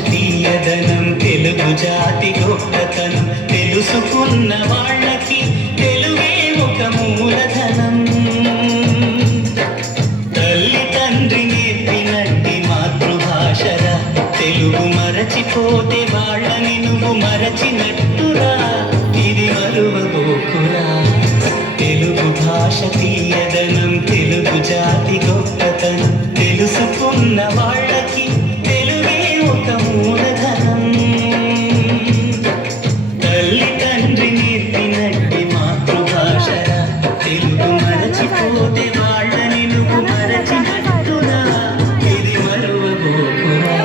తీయదనం తెలుగు జాతి గొప్పతనం తెలుసుకున్న వాళ్ళకి తెలుగే ఒక మూలధనం. తల్లి తండ్రి నేర్పినట్టి మాతృభాషరా తెలుగు మరచిపోతే వాళ్ళని నువ్వు మరచినట్టురా. ఇది మరువబోకురా. తెలుగు భాష తీయదనం తెలుగు జాతి గొప్పతనం తెలుసుకున్న వాళ్ళకి తెలుగే ఒక మూలధనం. తల్లి తండ్రి నేర్పినట్టి మాతృభాషరా తెలుగు మరచిపోతే వాళ్ళని నువ్వు మరచినట్టురా. ఇది మరువబోకురా.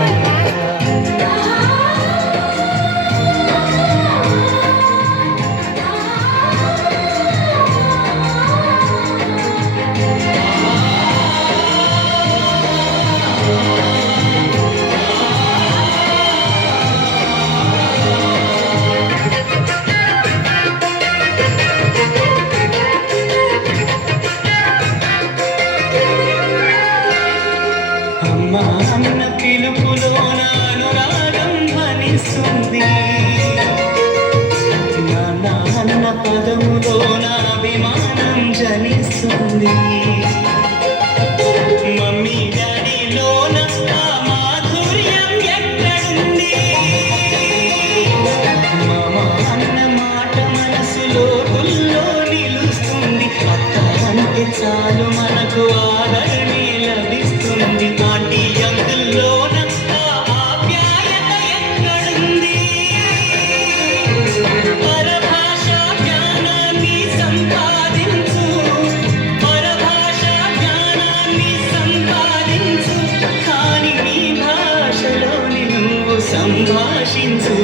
అమ్మా అన్న పిలుపులోన అనురాగం ధ్వనిస్తుంది. నాన్న అన్న పదములోన అభిమానం జనిస్తుంది. మమ్మీ డాడీలోన ఆ మాధుర్యం ఎక్కడుంది. మామ అన్న మాట మనసులో గుల్లో నిలుస్తుంది. అత్త అంటే చాలు మనకు ఆదరణే లభిస్తుంది. ఆంటీ అంకుల్లోన ఆ ఆప్యాయత ఎక్కడుంది. పరభాషా జ్ఞానాన్ని సంపాదించు. పరభాషా జ్ఞానాన్ని సంపాదించు. కానీ నీ భాషలోని నువ్వు సంభాషించు.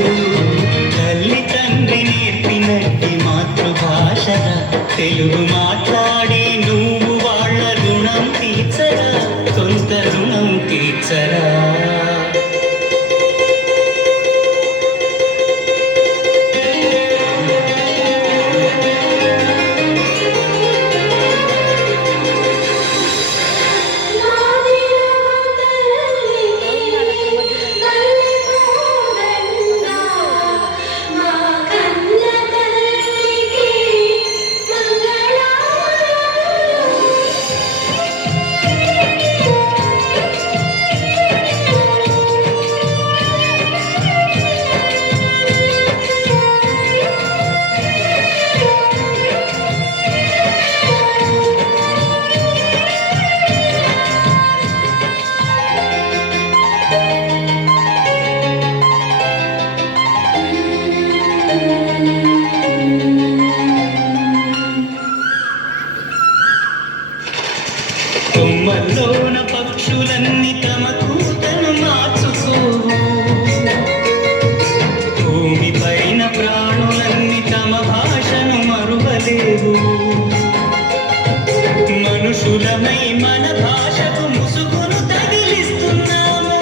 తల్లి తండ్రి నేర్పినట్టి మాతృభాషరా తెలుగు మాట్లాడి నువ్వు వాళ్ళ రుణం తీర్చరా. సొంత రుణం తీర్చరా. కొమ్మల్లోన పక్షులన్నీ తమ కూతను మార్చుకోవు. భూమి పైన ప్రాణులన్నీ తమ భాషను మరువలేవు. మనుషులమై మన భాషకు ముసుగును తగిలిస్తున్నాము.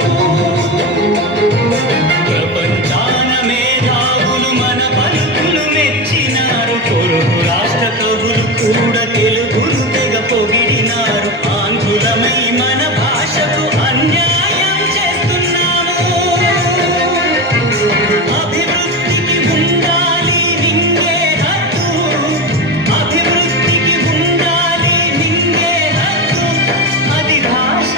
ప్రపంచాన మేధావులు మన పలుకులు మెచ్చినారు. పొరుగు రాష్ట్ర కవులు కూడా తెలుగును తెగ పొగిడినారు. ఆంధ్రులమై మన భాషకు అన్యాయం చేస్తున్నాము. అభివృద్ధికి ఉండాలి నిండే హక్కు. అభివృద్ధికి ఉండాలి నిండే హక్కు. అది భాష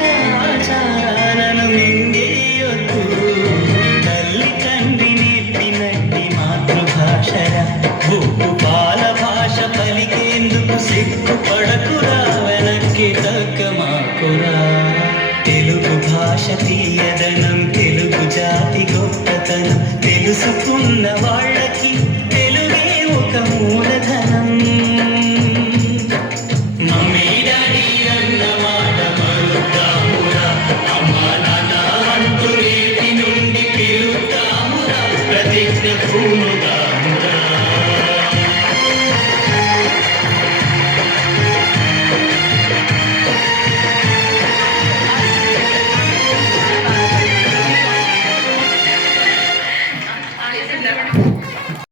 ఆచారాలను మింగేయొద్దు. తల్లి తండ్రి నేర్పినట్టి మాతృభాషరా ఉప్పు పాల భాష పలికేందుకు సిగ్గుపడకురా. వెనక్కి తగ్గమాకురా. తెలుగు భాష తీయదనం తెలుగు జాతి గొప్పతనం తెలుసుకున్న వాళ్ళ